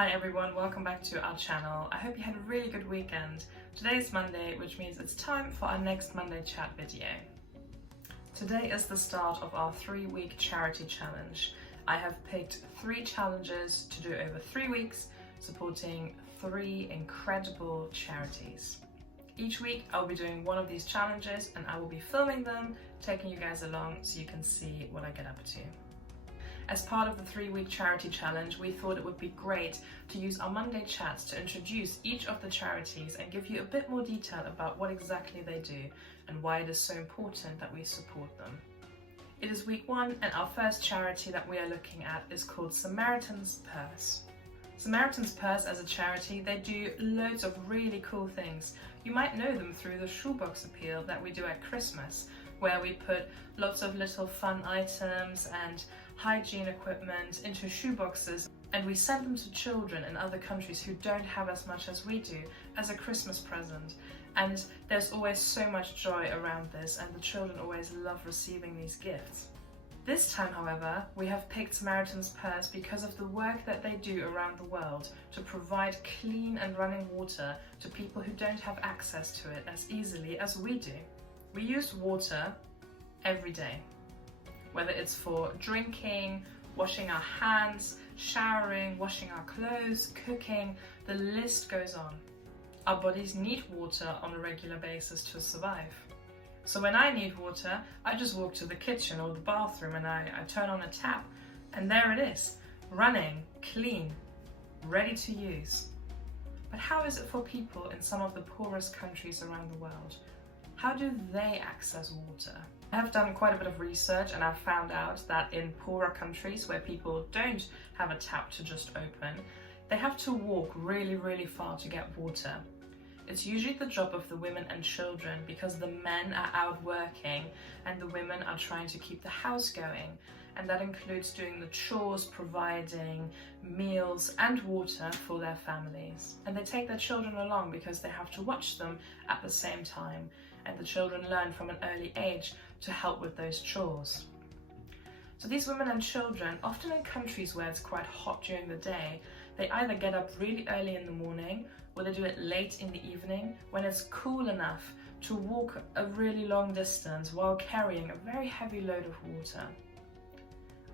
Hi everyone, welcome back to our channel. I hope you had a really good weekend. Today is Monday, which means it's time for our next Monday chat video. Today is the start of our 3-week charity challenge. I have picked 3 challenges to do over 3 weeks, supporting 3 incredible charities. Each week I'll be doing one of these challenges and I will be filming them, taking you guys along so you can see what I get up to. As part of the 3-week charity challenge, we thought it would be great to use our Monday chats to introduce each of the charities and give you a bit more detail about what exactly they do and why it is so important that we support them. It is week 1 and our first charity that we are looking at is called Samaritans Purse. Samaritans Purse as a charity, they do loads of really cool things. You might know them through the shoebox appeal that we do at Christmas, where we put lots of little fun items and hygiene equipment into shoeboxes and we send them to children in other countries who don't have as much as we do as a Christmas present. And there's always so much joy around this and the children always love receiving these gifts. This time, however, we have picked Samaritans Purse because of the work that they do around the world to provide clean and running water to people who don't have access to it as easily as we do. We use water every day, whether it's for drinking, washing our hands, showering, washing our clothes, cooking, the list goes on. Our bodies need water on a regular basis to survive. So when I need water, I just walk to the kitchen or the bathroom and I turn on a tap and there it is, running, clean, ready to use. But how is it for people in some of the poorest countries around the world? How do they access water? I have done quite a bit of research and I've found out that in poorer countries where people don't have a tap to just open, they have to walk really far to get water. It's usually the job of the women and children because the men are out working and the women are trying to keep the house going. And that includes doing the chores, providing meals and water for their families. And they take their children along because they have to watch them at the same time. And the children learn from an early age to help with those chores. So these women and children, often in countries where it's quite hot during the day, they either get up really early in the morning or they do it late in the evening when it's cool enough to walk a really long distance while carrying a very heavy load of water.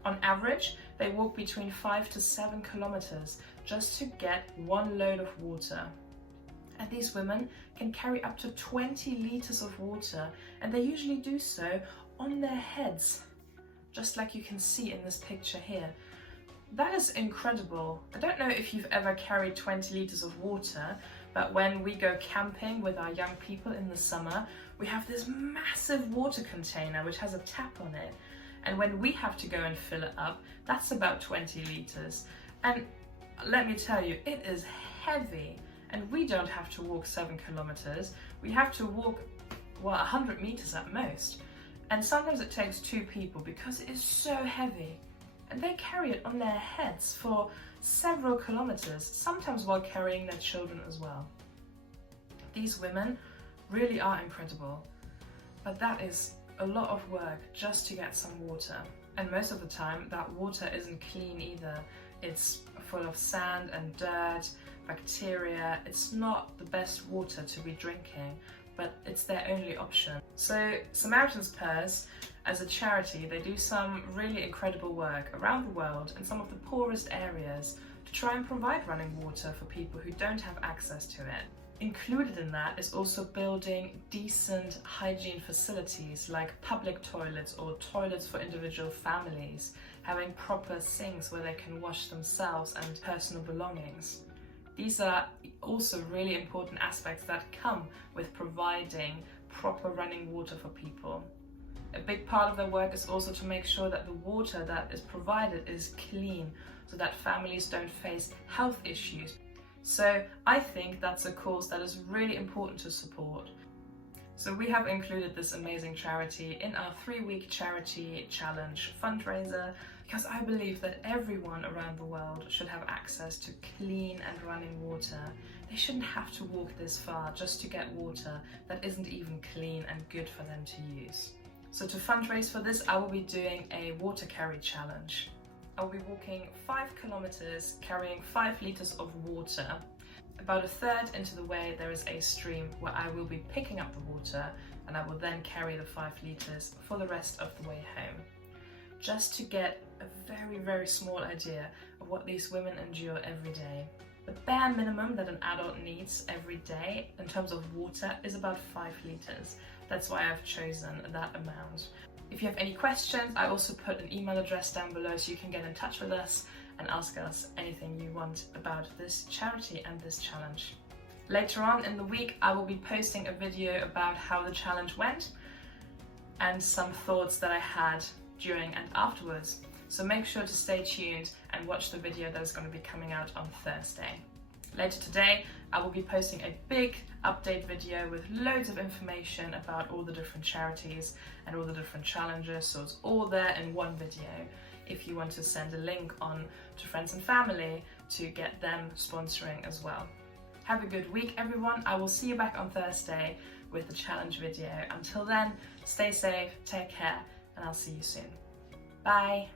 On average, they walk between 5 to 7 kilometers just to get one load of water. And these women can carry up to 20 liters of water, and they usually do so on their heads, just like you can see in this picture here. That is incredible. I don't know if you've ever carried 20 liters of water, but when we go camping with our young people in the summer, we have this massive water container which has a tap on it. And when we have to go and fill it up, that's about 20 liters. And let me tell you, it is heavy. And we don't have to walk 7 kilometers. We have to walk, 100 meters at most. And sometimes it takes 2 people because it is so heavy. And they carry it on their heads for several kilometers, sometimes while carrying their children as well. These women really are incredible. But that is a lot of work just to get some water. And most of the time, that water isn't clean either. It's full of sand and dirt, bacteria. It's not the best water to be drinking, but it's their only option. So Samaritans Purse, as a charity, they do some really incredible work around the world in some of the poorest areas to try and provide running water for people who don't have access to it. Included in that is also building decent hygiene facilities like public toilets or toilets for individual families, having proper sinks where they can wash themselves and personal belongings. These are also really important aspects that come with providing proper running water for people. A big part of their work is also to make sure that the water that is provided is clean so that families don't face health issues. So I think that's a cause that is really important to support. So we have included this amazing charity in our 3-week charity challenge fundraiser because I believe that everyone around the world should have access to clean and running water. They shouldn't have to walk this far just to get water that isn't even clean and good for them to use. So to fundraise for this, I will be doing a water carry challenge. I'll be walking 5 kilometers carrying 5 liters of water. About a third into the way there is a stream where I will be picking up the water, and I will then carry the 5 liters for the rest of the way home. Just to get a very, very small idea of what these women endure every day. The bare minimum that an adult needs every day in terms of water is about 5 liters. That's why I've chosen that amount. If you have any questions, I also put an email address down below so you can get in touch with us and ask us anything you want about this charity and this challenge. Later on in the week, I will be posting a video about how the challenge went and some thoughts that I had during and afterwards. So make sure to stay tuned and watch the video that is going to be coming out on Thursday. Later today, I will be posting a big update video with loads of information about all the different charities and all the different challenges, so it's all there in one video if you want to send a link on to friends and family to get them sponsoring as well. Have a good week, everyone. I will see you back on Thursday with the challenge video. Until then, stay safe, take care, and I'll see you soon. Bye!